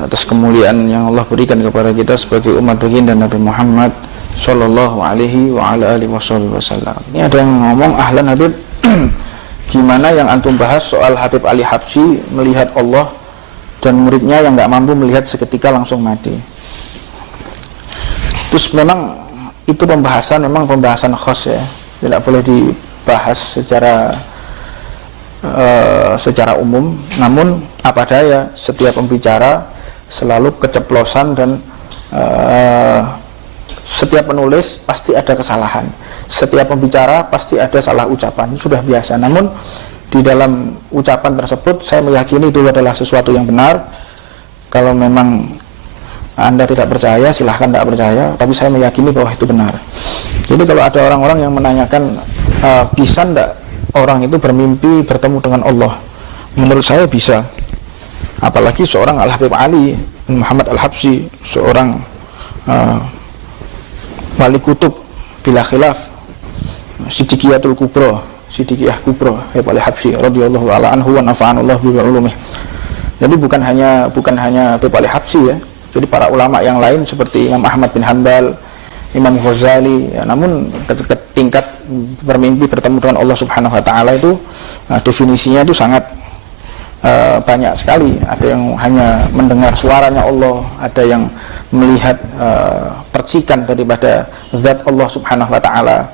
atas kemuliaan yang Allah berikan kepada kita sebagai umat baginda Nabi Muhammad sallallahu alaihi wa ala alihi wasallam. Ini ada yang ngomong, ahlan Habib, gimana yang antum bahas soal Habib Ali Habsyi melihat Allah dan muridnya yang nggak mampu melihat seketika langsung mati. Terus memang itu pembahasan khas ya, tidak boleh dibahas secara umum. Namun apa daya, setiap pembicara selalu keceplosan dan setiap penulis pasti ada kesalahan, setiap pembicara pasti ada salah ucapan, sudah biasa. Namun di dalam ucapan tersebut saya meyakini itu adalah sesuatu yang benar. Kalau memang Anda tidak percaya, silahkan tidak percaya, tapi saya meyakini bahwa itu benar. Jadi kalau ada orang-orang yang menanyakan bisa tidak orang itu bermimpi bertemu dengan Allah, menurut saya bisa. Apalagi seorang Al-Habib Ali Muhammad Al-Habsyi, seorang wali kutub bila khilaf, Siddiqiyatul Kubra, Siddiqiyah Kubra, Habib Ali Habsyi radhiyallahu ta'ala anhu wa nafa'anallahu bi ulumih. Jadi bukan hanya Habib Ali Habsyi ya. Jadi para ulama yang lain seperti Imam Ahmad bin Hanbal, Imam Ghazali ya, namun ketika tingkat bermimpi bertemu dengan Allah Subhanahu wa taala itu definisinya itu sangat banyak sekali. Ada yang hanya mendengar suaranya Allah, ada yang melihat percikan daripada zat Allah Subhanahu wa taala.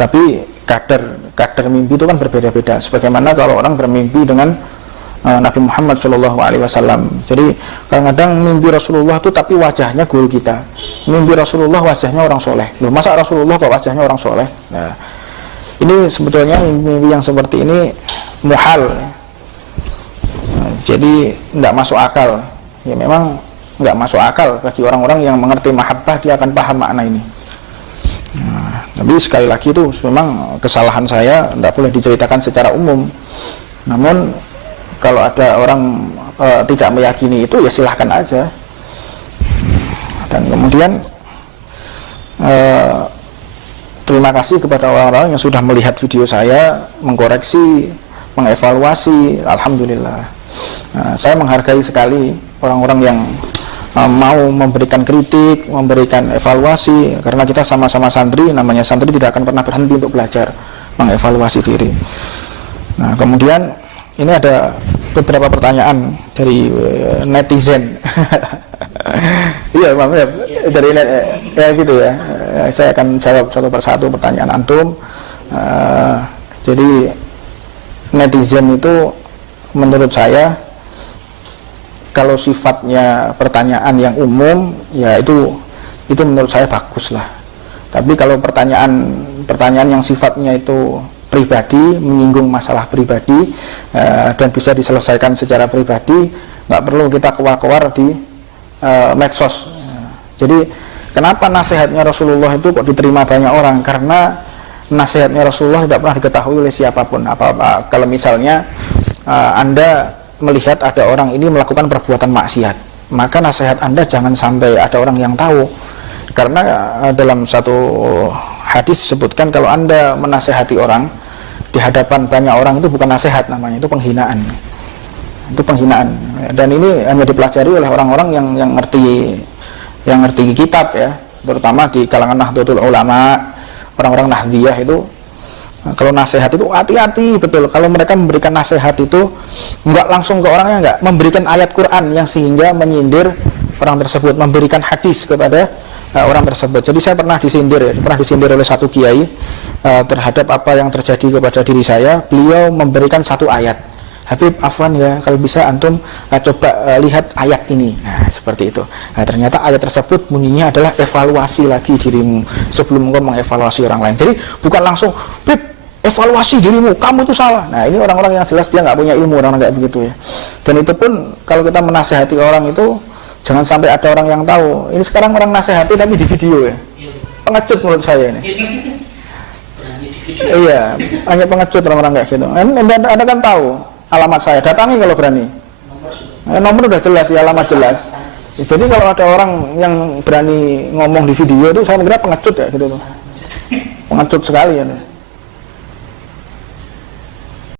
Tapi kadar mimpi itu kan berbeda-beda. Sebagaimana kalau orang bermimpi dengan Nabi Muhammad SAW. Jadi kadang-kadang mimpi Rasulullah itu tapi wajahnya guru kita, mimpi Rasulullah wajahnya orang soleh. Loh, masa Rasulullah kok wajahnya orang soleh? Nah, ini sebetulnya mimpi yang seperti ini muhal. Jadi tidak masuk akal. Ya memang nggak masuk akal bagi orang-orang yang mengerti mahabbah, dia akan paham makna ini. Nah, tapi sekali lagi itu memang kesalahan saya, tidak boleh diceritakan secara umum. Namun kalau ada orang tidak meyakini itu ya silahkan aja. Dan kemudian terima kasih kepada orang-orang yang sudah melihat video saya, mengkoreksi, mengevaluasi. Alhamdulillah. Saya menghargai sekali orang-orang yang mau memberikan kritik, memberikan evaluasi, karena kita sama-sama santri. Namanya santri tidak akan pernah berhenti untuk belajar, mengevaluasi diri. Nah, kemudian ini ada beberapa pertanyaan dari netizen. Iya, Pak, dari ya gitu ya. Saya akan jawab satu persatu pertanyaan antum. Jadi netizen itu menurut saya kalau sifatnya pertanyaan yang umum ya itu menurut saya bagus lah. Tapi kalau pertanyaan yang sifatnya itu pribadi, menyinggung masalah pribadi dan bisa diselesaikan secara pribadi, nggak perlu kita keluar-keluar di medsos. Jadi kenapa nasihatnya Rasulullah itu kok diterima banyak orang? Karena nasihatnya Rasulullah tidak pernah diketahui oleh siapapun. Apa-apa kalau misalnya Anda melihat ada orang ini melakukan perbuatan maksiat, maka nasihat Anda jangan sampai ada orang yang tahu. Karena dalam satu hadis disebutkan kalau Anda menasehati orang di hadapan banyak orang itu bukan nasihat namanya, itu penghinaan. Itu penghinaan. Dan ini hanya dipelajari oleh orang-orang yang ngerti kitab ya, terutama di kalangan Nahdlatul Ulama, orang-orang Nahdiyah itu. Kalau nasihat itu hati-hati betul. Kalau mereka memberikan nasihat itu enggak langsung ke orangnya, enggak, memberikan ayat Quran yang sehingga menyindir orang tersebut, memberikan hadis kepada orang tersebut. Jadi saya pernah disindir oleh satu kiai terhadap apa yang terjadi kepada diri saya. Beliau memberikan satu ayat, Habib afwan ya, kalau bisa antum coba lihat ayat ini. Nah seperti itu. Nah, ternyata ayat tersebut bunyinya adalah evaluasi lagi dirimu sebelum engkau mengevaluasi orang lain. Jadi bukan langsung Bib evaluasi dirimu, kamu itu salah. Nah ini orang-orang yang jelas dia nggak punya ilmu, orang-orang kayak begitu ya. Dan itu pun kalau kita menasehati orang itu jangan sampai ada orang yang tahu. Ini sekarang orang nasihati tapi di video ya. Pengecut menurut saya ini. Iya, hanya pengecut orang-orang kayak gitu. Anda kan tahu alamat saya, datangi kalau berani. Nomor udah jelas ya, alamat jelas. Jadi kalau ada orang yang berani ngomong di video itu saya kira pengecut ya gitu tuh. Pengecut sekali ya.